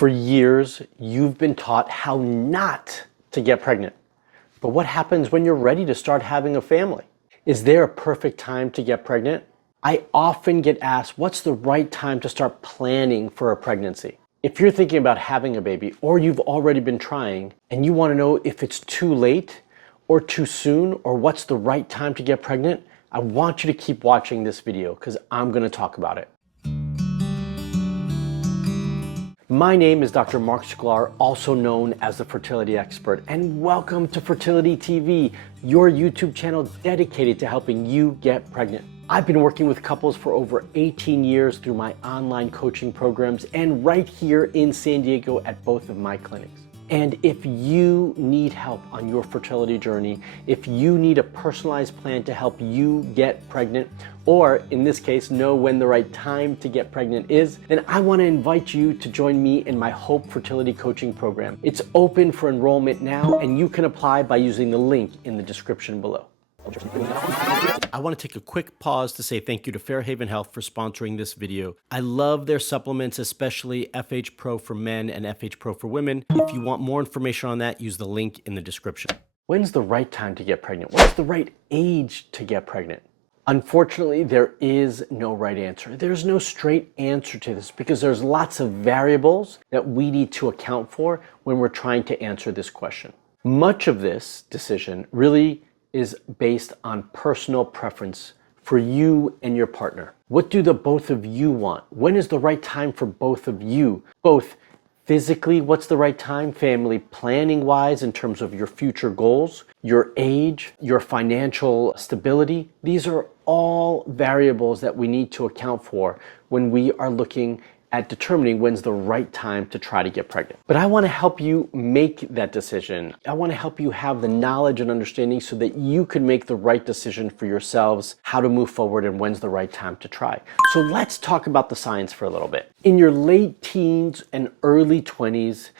For years, you've been taught how not to get pregnant. But what happens when you're ready to start having a family? Is there a perfect time to get pregnant? I often get asked, what's the right time to start planning for a pregnancy? If you're thinking about having a baby or you've already been trying and you want to know if it's too late or too soon or what's the right time to get pregnant, I want you to keep watching this video because I'm going to talk about it. My name is Dr. Marc Sklar, also known as the fertility expert, and welcome to Fertility TV, your YouTube channel dedicated to helping you get pregnant. I've been working with couples for over 18 years through my online coaching programs and right here in San Diego at both of my clinics. And if you need help on your fertility journey, if you need a personalized plan to help you get pregnant, or in this case, know when the right time to get pregnant is, then I want to invite you to join me in my Hope Fertility Coaching Program. It's open for enrollment now, and you can apply by using the link in the description below. I want to take a quick pause to say thank you to Fairhaven Health for sponsoring this video. I love their supplements, especially FH Pro for men and FH Pro for women. If you want more information on that, use the link in the description. When's the right time to get pregnant? What's the right age to get pregnant? Unfortunately, there is no right answer. There's no straight answer to this because there's lots of variables that we need to account for when we're trying to answer this question. Much of this decision really is based on personal preference for you and your partner. What do the both of you want? When is the right time for both of you? Both physically, what's the right time? Family planning wise, in terms of your future goals, your age, your financial stability. These are all variables that we need to account for when we are looking at determining when's the right time to try to get pregnant. But I want to help you make that decision. I want to help you have the knowledge and understanding so that you can make the right decision for yourselves, how to move forward and when's the right time to try. So let's talk about the science for a little bit. In your late teens and early 20s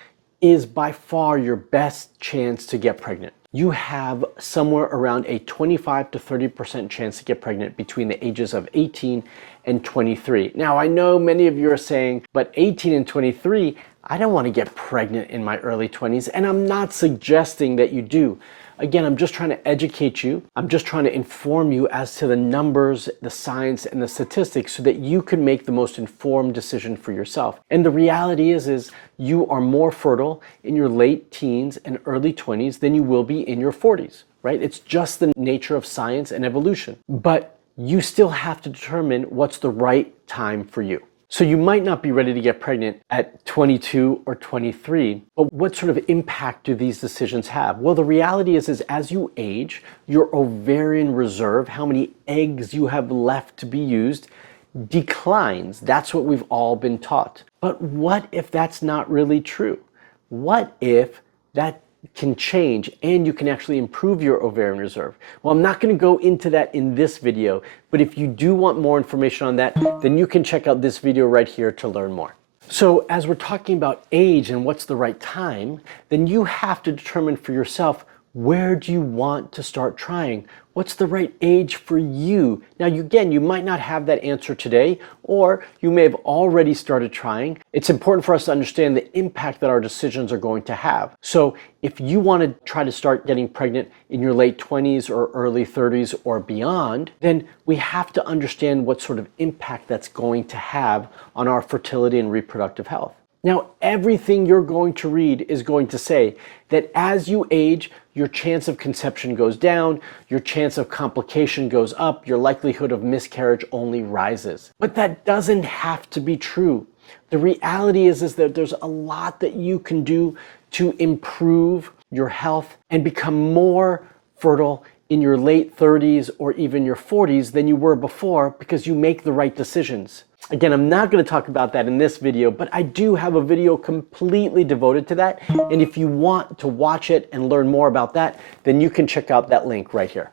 is by far your best chance to get pregnant. You have somewhere around a 25 to 30% chance to get pregnant between the ages of 18 and 23. Now, I know many of you are saying, but 18 and 23, I don't want to get pregnant in my early 20s, and I'm not suggesting that you do. Again, I'm just trying to educate you. I'm just trying to inform you as to the numbers, the science, and the statistics so that you can make the most informed decision for yourself. And the reality is you are more fertile in your late teens and early 20s than you will be in your 40s, right? It's just the nature of science and evolution. But you still have to determine what's the right time for you. So you might not be ready to get pregnant at 22 or 23, but what sort of impact do these decisions have? Well, the reality is as you age, your ovarian reserve, how many eggs you have left to be used, declines. That's what we've all been taught. But what if that's not really true? What if that can change and you can actually improve your ovarian reserve? Well, I'm not going to go into that in this video, but if you do want more information on that, then you can check out this video right here to learn more. So as we're talking about age and what's the right time, then you have to determine for yourself, where do you want to start trying? What's the right age for you? Now, again, you might not have that answer today, or you may have already started trying. It's important for us to understand the impact that our decisions are going to have. So if you want to try to start getting pregnant in your late 20s or early 30s or beyond, then we have to understand what sort of impact that's going to have on our fertility and reproductive health. Now, everything you're going to read is going to say that as you age, your chance of conception goes down, your chance of complication goes up, your likelihood of miscarriage only rises. But that doesn't have to be true. The reality is that there's a lot that you can do to improve your health and become more fertile in your late 30s or even your 40s than you were before because you make the right decisions. Again, I'm not going to talk about that in this video, but I do have a video completely devoted to that. And if you want to watch it and learn more about that, then you can check out that link right here.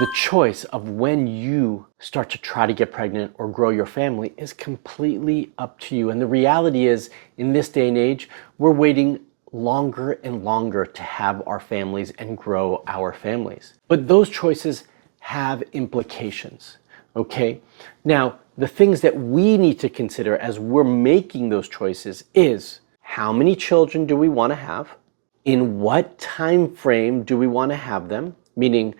The choice of when you start to try to get pregnant or grow your family is completely up to you. And the reality is, in this day and age, we're waiting longer and longer to have our families and grow our families. But those choices have implications, okay? Now, the things that we need to consider as we're making those choices is, how many children do we want to have? In what time frame do we want to have them? Meaning,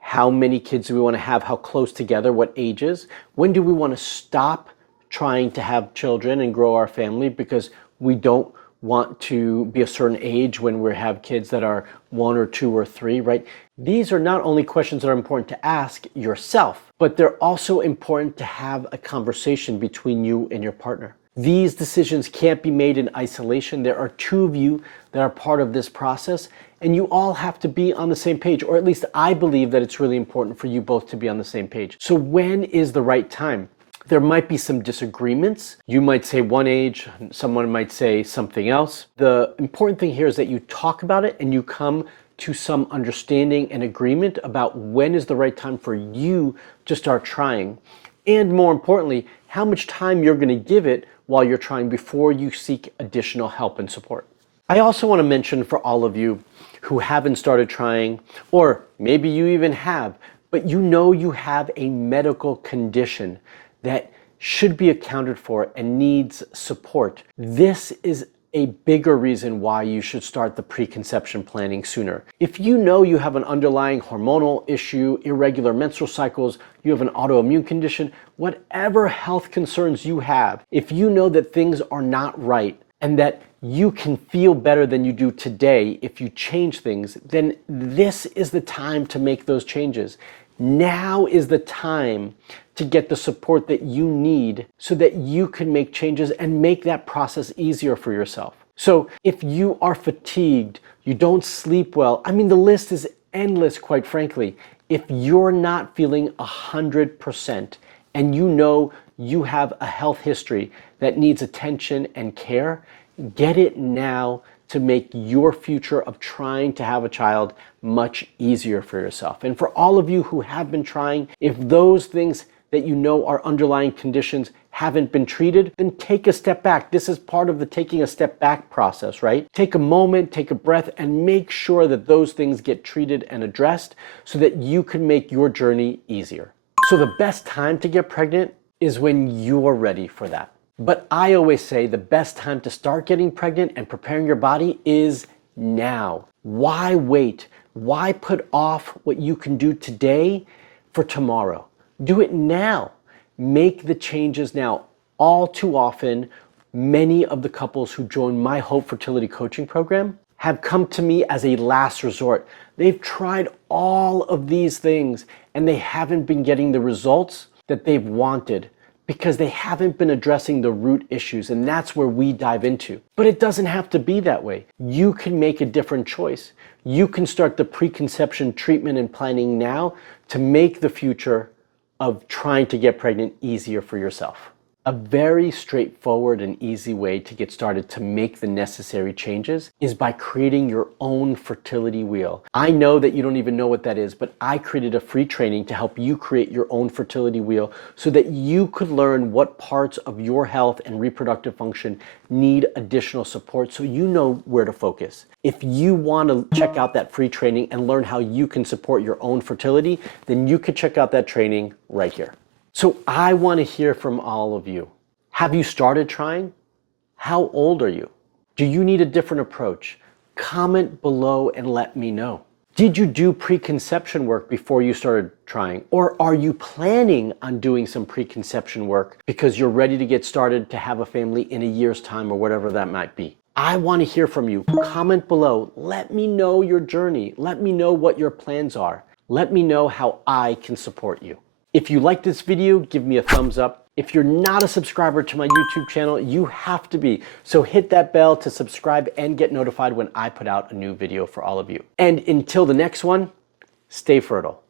how many kids do we want to have? How close together? What ages? When do we want to stop trying to have children and grow our family because we don't want to be a certain age when we have kids that are 1 or 2 or 3, right? These are not only questions that are important to ask yourself, but they're also important to have a conversation between you and your partner. These decisions can't be made in isolation. There are 2 of you that are part of this process, and you all have to be on the same page, or at least I believe that it's really important for you both to be on the same page. So when is the right time? There might be some disagreements. You might say one age, someone might say something else. The important thing here is that you talk about it and you come to some understanding and agreement about when is the right time for you to start trying. And more importantly, how much time you're going to give it while you're trying before you seek additional help and support. I also want to mention for all of you who haven't started trying, or maybe you even have, but you have a medical condition that should be accounted for and needs support. This is a bigger reason why you should start the preconception planning sooner. If you know you have an underlying hormonal issue, irregular menstrual cycles, you have an autoimmune condition, whatever health concerns you have, if you know that things are not right and that you can feel better than you do today if you change things, then this is the time to make those changes. Now is the time to get the support that you need so that you can make changes and make that process easier for yourself. So if you are fatigued, you don't sleep well, the list is endless, quite frankly. If you're not feeling 100% and you have a health history that needs attention and care, get it now to make your future of trying to have a child much easier for yourself. And for all of you who have been trying, if those things that are underlying conditions haven't been treated, then take a step back. This is part of the taking a step back process, right? Take a moment, take a breath, and make sure that those things get treated and addressed so that you can make your journey easier. So the best time to get pregnant is when you're ready for that. But I always say the best time to start getting pregnant and preparing your body is now. Why wait? Why put off what you can do today for tomorrow? Do it now. Make the changes now. All too often, many of the couples who join my Hope Fertility Coaching Program have come to me as a last resort. They've tried all of these things and they haven't been getting the results that they've wanted, because they haven't been addressing the root issues, and that's where we dive into. But it doesn't have to be that way. You can make a different choice. You can start the preconception treatment and planning now to make the future of trying to get pregnant easier for yourself. A very straightforward and easy way to get started to make the necessary changes is by creating your own fertility wheel. I know that you don't even know what that is, but I created a free training to help you create your own fertility wheel so that you could learn what parts of your health and reproductive function need additional support so you know where to focus. If you want to check out that free training and learn how you can support your own fertility, then you can check out that training right here. So I want to hear from all of you. Have you started trying? How old are you? Do you need a different approach? Comment below and let me know. Did you do preconception work before you started trying? Or are you planning on doing some preconception work because you're ready to get started to have a family in a year's time or whatever that might be? I want to hear from you. Comment below. Let me know your journey. Let me know what your plans are. Let me know how I can support you. If you like this video, give me a thumbs up. If you're not a subscriber to my YouTube channel, you have to be. So hit that bell to subscribe and get notified when I put out a new video for all of you. And until the next one, stay fertile.